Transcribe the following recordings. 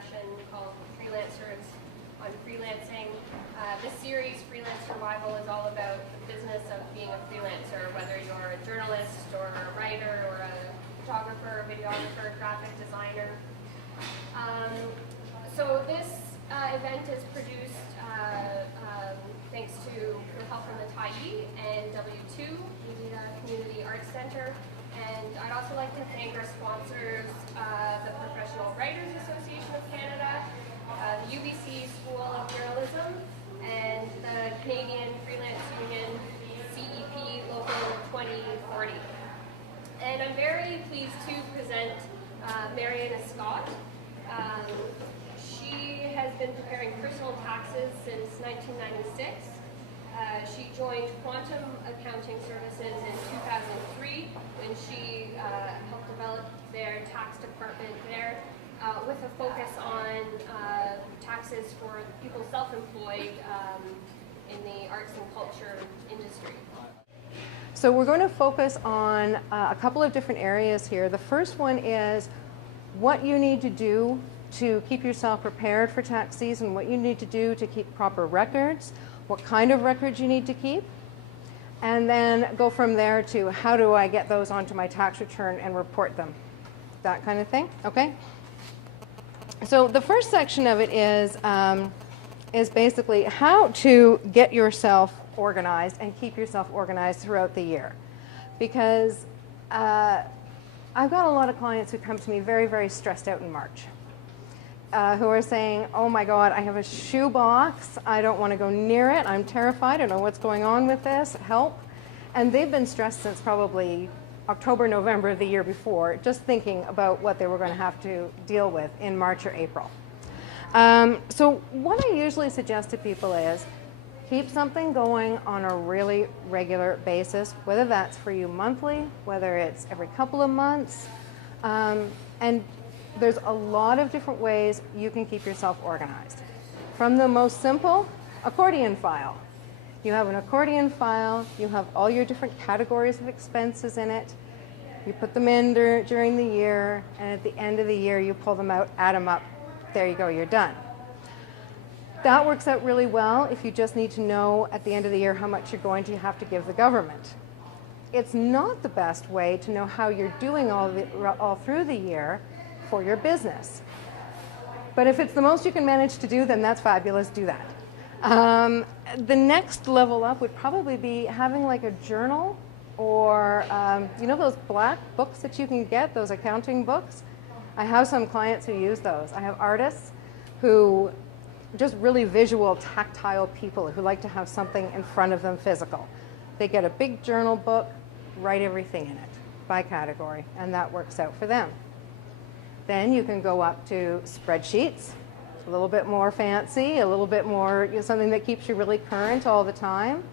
discussion called Freelancers on Freelancing. This series, Freelance Survival, is all about the business of being a freelancer, whether you're a journalist or a writer or a photographer, videographer, graphic designer. So this event is produced thanks to help from the Tyee and W2, the Community Arts Center. And I'd also like to thank our sponsors, the Professional Writers Association of Canada, the UBC School of Journalism, and the Canadian Freelance Union, CEP Local 2040. And I'm very pleased to present Marianna Scott. She has been preparing personal taxes since 1996. She joined Quantum Accounting Services in 2003 when she helped develop their tax department there with a focus on taxes for people self-employed in the arts and culture industry. So we're going to focus on a couple of different areas here. The first one is what you need to do to keep yourself prepared for tax season, what you need to do to keep proper records, what kind of records you need to keep, and then go from there to how do I get those onto my tax return and report them, that kind of thing, okay? So the first section of it is basically how to get yourself organized and keep yourself organized throughout the year. Because I've got a lot of clients who come to me very, very stressed out in March. Who are saying, oh my God, I have a shoebox, I don't want to go near it, I'm terrified, I don't know what's going on with this, help. And they've been stressed since probably October, November of the year before, just thinking about what they were going to have to deal with in March or April. So what I usually suggest to people is keep something going on a really regular basis, whether that's for you monthly, whether it's every couple of months, and there's a lot of different ways you can keep yourself organized. From the most simple, accordion file. You have an accordion file, you have all your different categories of expenses in it, you put them in during the year, and at the end of the year you pull them out, add them up, there you go, you're done. That works out really well if you just need to know at the end of the year how much you're going to have to give the government. It's not the best way to know how you're doing all through the year for your business. But if it's the most you can manage to do, then that's fabulous, do that. The next level up would probably be having like a journal or, you know those black books that you can get, those accounting books? I have some clients who use those. I have artists who, just really visual, tactile people who like to have something in front of them physical. They get a big journal book, write everything in it by category, and that works out for them. Then you can go up to spreadsheets, a little bit more fancy, a little bit more, you know, something that keeps you really current all the time.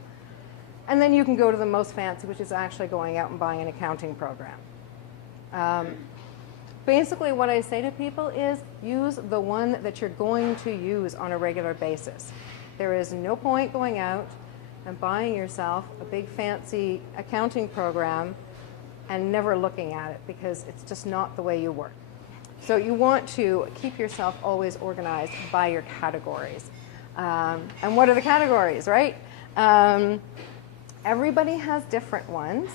And then you can go to the most fancy, which is actually going out and buying an accounting program. Basically what I say to people is use the one that you're going to use on a regular basis. There is no point going out and buying yourself a big fancy accounting program and never looking at it, because it's just not the way you work. So you want to keep yourself always organized by your categories. And what are the categories, right? Everybody has different ones.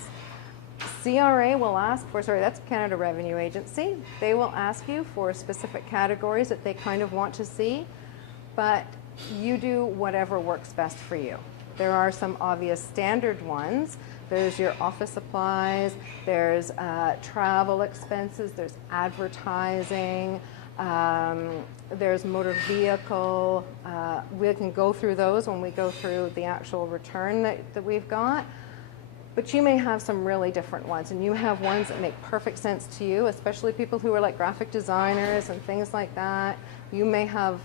CRA will ask for, sorry, that's Canada Revenue Agency. They will ask you for specific categories that they kind of want to see, but you do whatever works best for you. There are some obvious standard ones. There's your office supplies, there's travel expenses, there's advertising, there's motor vehicle. We can go through those when we go through the actual return that we've got. But you may have some really different ones, and you have ones that make perfect sense to you, especially people who are like graphic designers and things like that. You may have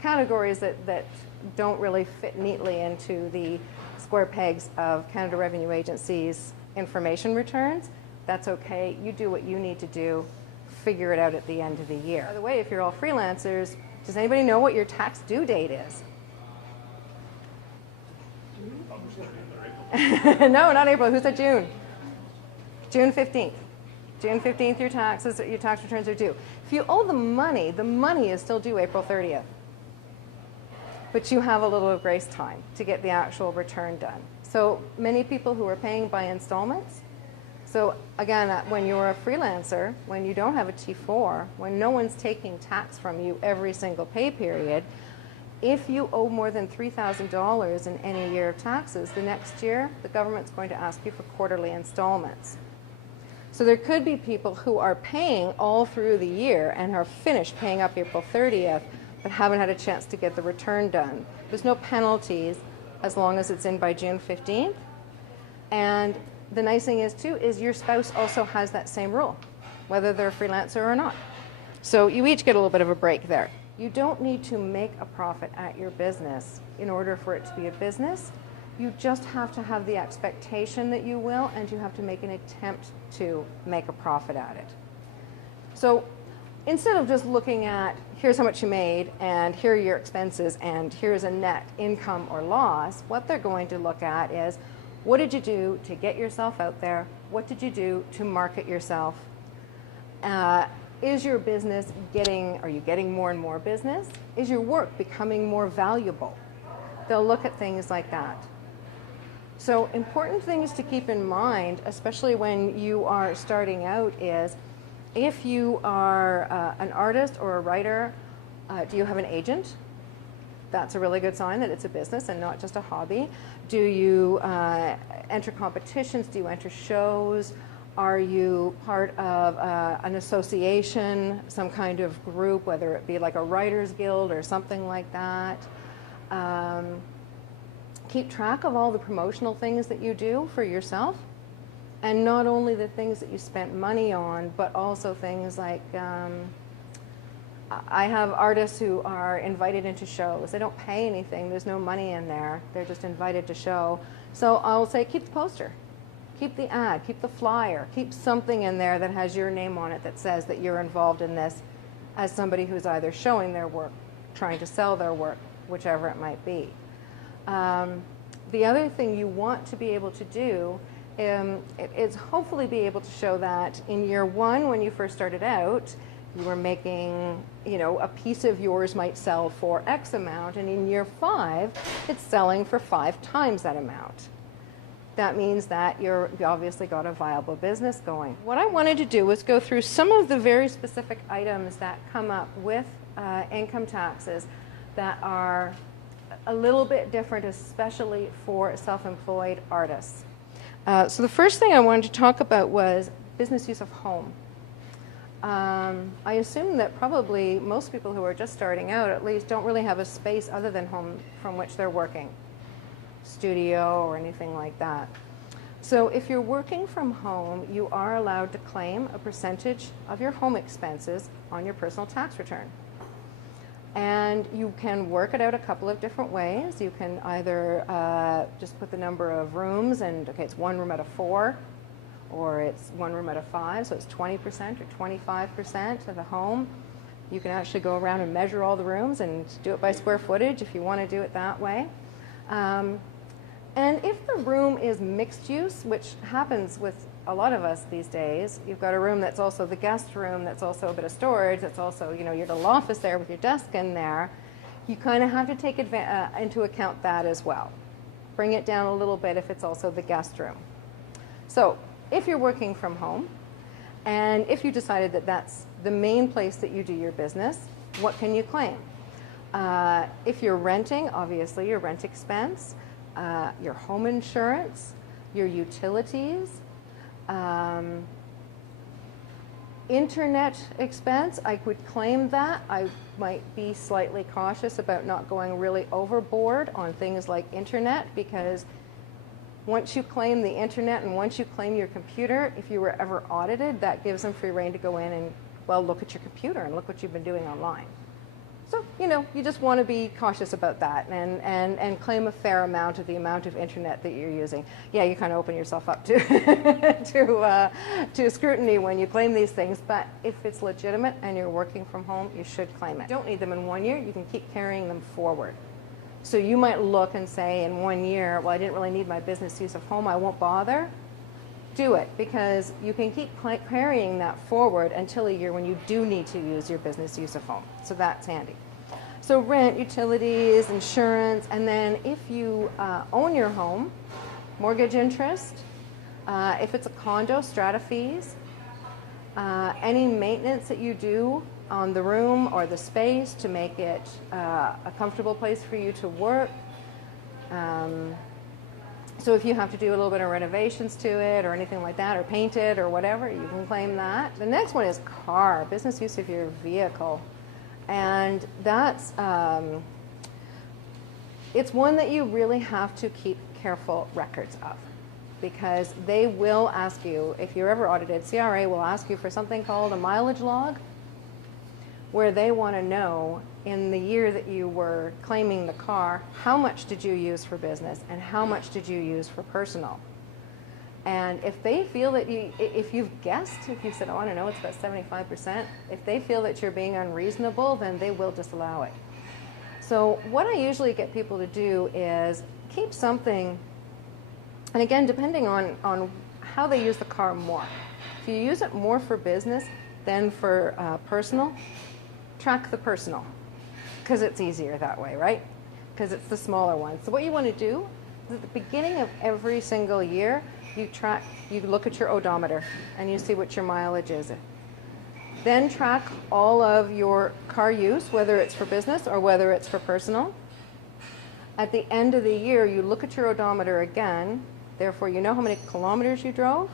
categories that don't really fit neatly into the square pegs of Canada Revenue Agency's information returns. That's okay. You do what you need to do. Figure it out at the end of the year. By the way, if you're all freelancers, does anybody know what your tax due date is? No, not April. Who said June? June 15th. June 15th, your tax returns are due. If you owe the money is still due April 30th. But you have a little grace time to get the actual return done. So many people who are paying by installments. So again, when you're a freelancer, when you don't have a T4, when no one's taking tax from you every single pay period, if you owe more than $3,000 in any year of taxes, the next year the government's going to ask you for quarterly installments. So there could be people who are paying all through the year and are finished paying up April 30th, but haven't had a chance to get the return done. There's no penalties as long as it's in by June 15th. And the nice thing is too, is your spouse also has that same rule, whether they're a freelancer or not. So you each get a little bit of a break there. You don't need to make a profit at your business in order for it to be a business. You just have to have the expectation that you will, and you have to make an attempt to make a profit at it. So instead of just looking at here's how much you made and here are your expenses and here's a net income or loss, what they're going to look at is what did you do to get yourself out there? What did you do to market yourself? Is your business are you getting more and more business? Is your work becoming more valuable? They'll look at things like that. So important things to keep in mind, especially when you are starting out, is if you are an artist or a writer, do you have an agent? That's a really good sign that it's a business and not just a hobby. Do you enter competitions? Do you enter shows? Are you part of an association, some kind of group, whether it be like a writer's guild or something like that? Keep track of all the promotional things that you do for yourself. And not only the things that you spent money on, but also things like, I have artists who are invited into shows. They don't pay anything. There's no money in there. They're just invited to show. So I'll say keep the poster, keep the ad, keep the flyer, keep something in there that has your name on it that says that you're involved in this as somebody who's either showing their work, trying to sell their work, whichever it might be. The other thing you want to be able to do is hopefully be able to show that in year one, when you first started out, you were making, a piece of yours might sell for X amount, and in year 5, it's selling for 5 times that amount. That means that you obviously got a viable business going. What I wanted to do was go through some of the very specific items that come up with income taxes that are a little bit different, especially for self-employed artists. So the first thing I wanted to talk about was business use of home. I assume that probably most people who are just starting out at least don't really have a space other than home from which they're working, studio or anything like that. So if you're working from home, you are allowed to claim a percentage of your home expenses on your personal tax return. And you can work it out a couple of different ways. You can either just put the number of rooms and, okay, it's 1 room out of 4, or it's 1 room out of 5, so it's 20% or 25% of the home. You can actually go around and measure all the rooms and do it by square footage if you want to do it that way. And if the room is mixed use, which happens with a lot of us these days, you've got a room that's also the guest room, that's also a bit of storage, that's also, your little office there with your desk in there, you kind of have to take into account that as well. Bring it down a little bit if it's also the guest room. So if you're working from home, and if you decided that that's the main place that you do your business, what can you claim? If you're renting, obviously your rent expense, your home insurance, your utilities, internet expense, I could claim that. I might be slightly cautious about not going really overboard on things like internet, because once you claim the internet and once you claim your computer, if you were ever audited, that gives them free rein to go in and, well, look at your computer and look what you've been doing online. So, you just want to be cautious about that and claim a fair amount of the amount of internet that you're using. Yeah, you kind of open yourself up to to scrutiny when you claim these things, but if it's legitimate and you're working from home, you should claim it. You don't need them in 1 year, you can keep carrying them forward. So you might look and say in 1 year, well, I didn't really need my business use of home, I won't bother. do it, because you can keep carrying that forward until a year when you do need to use your business use of home. So that's handy. So rent, utilities, insurance, and then if you own your home, mortgage interest, if it's a condo, strata fees, any maintenance that you do on the room or the space to make it a comfortable place for you to work. So if you have to do a little bit of renovations to it or anything like that, or paint it or whatever, you can claim that. The next one is car, business use of your vehicle. And that's, it's one that you really have to keep careful records of, because they will ask you, if you're ever audited, CRA will ask you for something called a mileage log, where they want to know in the year that you were claiming the car, how much did you use for business and how much did you use for personal. And if they feel that if you've guessed, if you've said, oh, I don't know, it's about 75%, if they feel that you're being unreasonable, then they will disallow it. So what I usually get people to do is keep something, and again, depending on how they use the car more. If you use it more for business than for personal, track the personal, because it's easier that way, right? Because it's the smaller one. So what you want to do is at the beginning of every single year, you look at your odometer and you see what your mileage is. Then track all of your car use, whether it's for business or whether it's for personal. At the end of the year, you look at your odometer again, therefore you know how many kilometers you drove.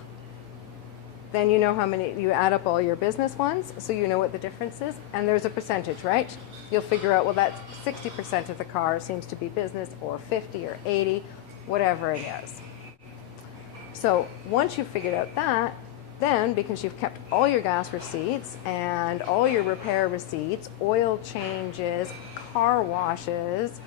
Then you know how many, you add up all your business ones, so you know what the difference is, and there's a percentage, right? You'll figure out, well, that's 60% of the car seems to be business, or 50 or 80, whatever it is. So once you've figured out that, then because you've kept all your gas receipts and all your repair receipts, oil changes, car washes,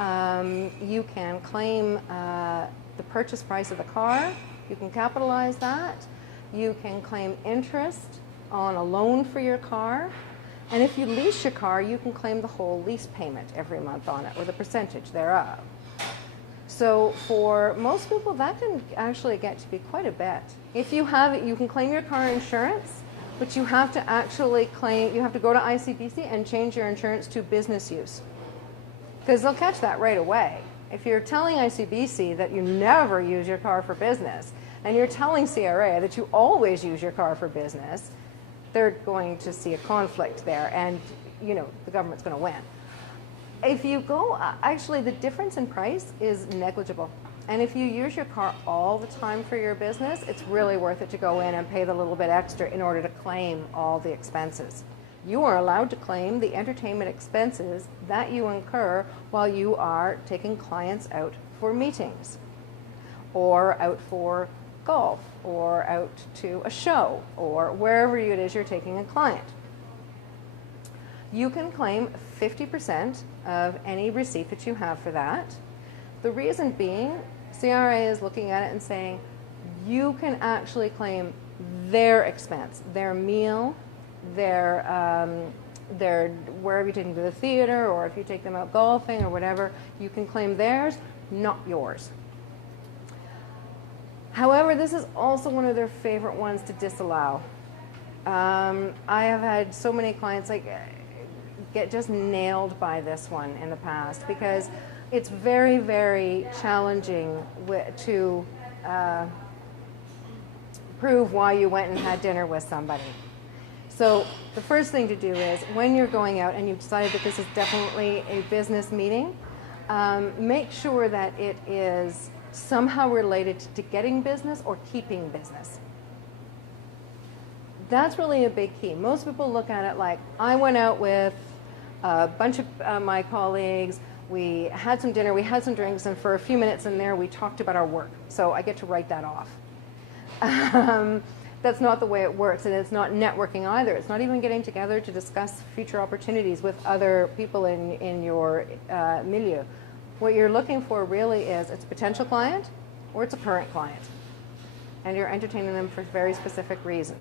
you can claim the purchase price of the car, you can capitalize that. You can claim interest on a loan for your car. And if you lease your car, you can claim the whole lease payment every month on it, or the percentage thereof. So for most people, that can actually get to be quite a bit. If you have it, you can claim your car insurance, but you have to actually you have to go to ICBC and change your insurance to business use, because they'll catch that right away. If you're telling ICBC that you never use your car for business, and you're telling CRA that you always use your car for business, they're going to see a conflict there, and the government's going to win. If you go, actually the difference in price is negligible. And if you use your car all the time for your business, it's really worth it to go in and pay the little bit extra in order to claim all the expenses. You are allowed to claim the entertainment expenses that you incur while you are taking clients out for meetings, or out for golf, or out to a show, or wherever it is you're taking a client. You can claim 50% of any receipt that you have for that. The reason being, CRA is looking at it and saying, you can actually claim their expense, their meal, their wherever you take them to the theater, or if you take them out golfing or whatever, you can claim theirs, not yours. However, this is also one of their favorite ones to disallow. I have had so many clients get just nailed by this one in the past, because it's very, very challenging to prove why you went and had dinner with somebody. So the first thing to do is, when you're going out and you've decided that this is definitely a business meeting, make sure that it is somehow related to getting business or keeping business. That's really a big key. Most people look at it like, I went out with a bunch of my colleagues, we had some dinner, we had some drinks, and for a few minutes in there we talked about our work, so I get to write that off. That's not the way it works, and it's not networking either. It's not even getting together to discuss future opportunities with other people in your milieu. What you're looking for really is, it's a potential client or it's a current client, and you're entertaining them for very specific reasons.